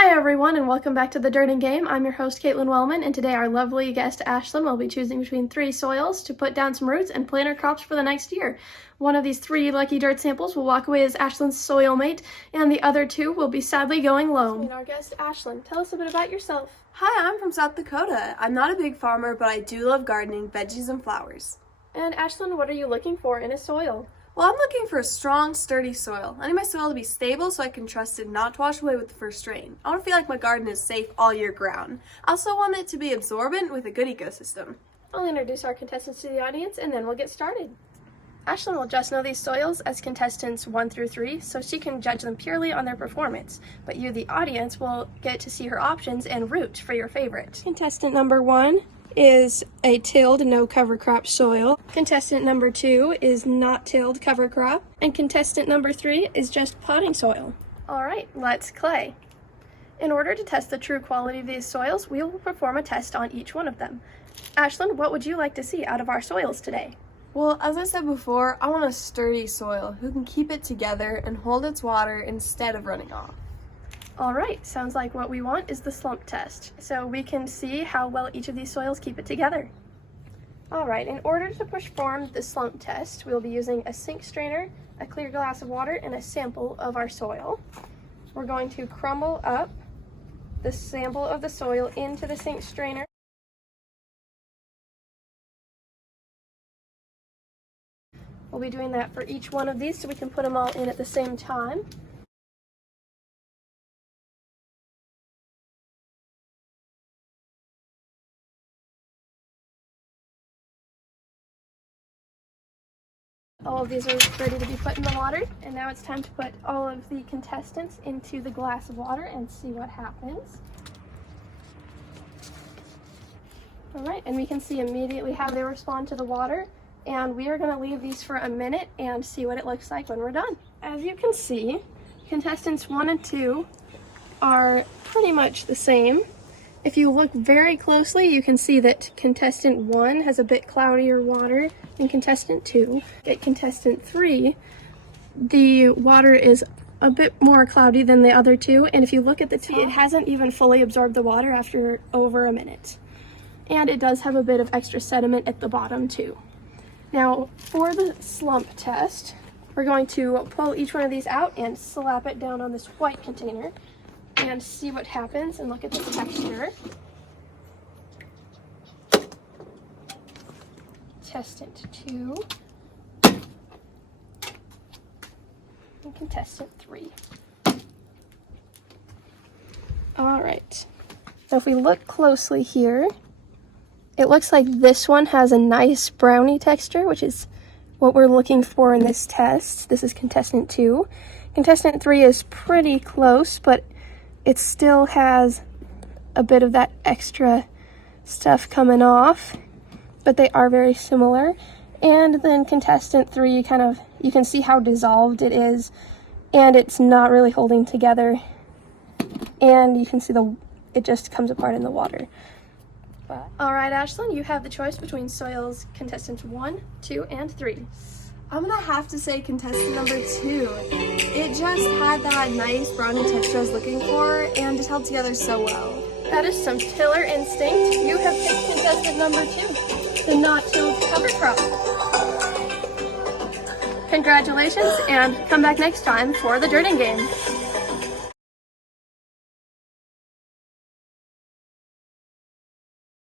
Hi everyone and welcome back to the Dirting Game. I'm your host Kaitlynn Wellman, and today our lovely guest Ashlynn will be choosing between 3 soils to put down some roots and plant her crops for the next year. One of these 3 lucky dirt samples will walk away as Ashlynn's soil mate, and the other 2 will be sadly going lone. And our guest Ashlynn, tell us a bit about yourself. Hi, I'm from South Dakota. I'm not a big farmer, but I do love gardening, veggies, and flowers. And Ashlynn, what are you looking for in a soil? Well, I'm looking for a strong, sturdy soil. I need my soil to be stable so I can trust it not to wash away with the first rain. I want to feel like my garden is safe all year round. I also want it to be absorbent with a good ecosystem. I'll introduce our contestants to the audience and then we'll get started. Ashlynn will just know these soils as contestants 1 through 3, so she can judge them purely on their performance. But you, the audience, will get to see her options and root for your favorite. Contestant number 1 is a tilled no cover crop soil. Contestant number 2 is not tilled cover crop. And contestant number 3 is just potting soil. Alright, let's clay. In order to test the true quality of these soils, we will perform a test on each one of them. Ashlynn, what would you like to see out of our soils today? Well, as I said before, I want a sturdy soil who can keep it together and hold its water instead of running off. Alright, sounds like what we want is the slump test, so we can see how well each of these soils keep it together. Alright, in order to perform the slump test, we'll be using a sink strainer, a clear glass of water, and a sample of our soil. We're going to crumble up the sample of the soil into the sink strainer. We'll be doing that for each one of these so we can put them all in at the same time. All of these are ready to be put in the water, and now it's time to put all of the contestants into the glass of water and see what happens. Alright, and we can see immediately how they respond to the water, and we are going to leave these for a minute and see what it looks like when we're done. As you can see, contestants 1 and 2 are pretty much the same. If you look very closely, you can see that contestant 1 has a bit cloudier water than contestant 2. At contestant 3, the water is a bit more cloudy than the other 2, and if you look at the top, it hasn't even fully absorbed the water after over a minute. And it does have a bit of extra sediment at the bottom too. Now, for the slump test, we're going to pull each one of these out and slap it down on this white container and see what happens and look at the texture. Contestant 2 and contestant 3. Alright, so if we look closely here, it looks like this one has a nice brownie texture, which is what we're looking for in this test. This is contestant 2. Contestant 3 is pretty close, but it still has a bit of that extra stuff coming off, but they are very similar. And then contestant 3, you can see how dissolved it is, and it's not really holding together, and you can see it just comes apart in the water. Alright, Ashlynn, you have the choice between soils contestants 1, 2, and 3. I'm gonna have to say contestant number 2. It just had that nice brownie texture I was looking for and just held together so well. That is some killer instinct. You have picked contestant number 2, the not tilled cover crop. Congratulations, and come back next time for the Dirting Game.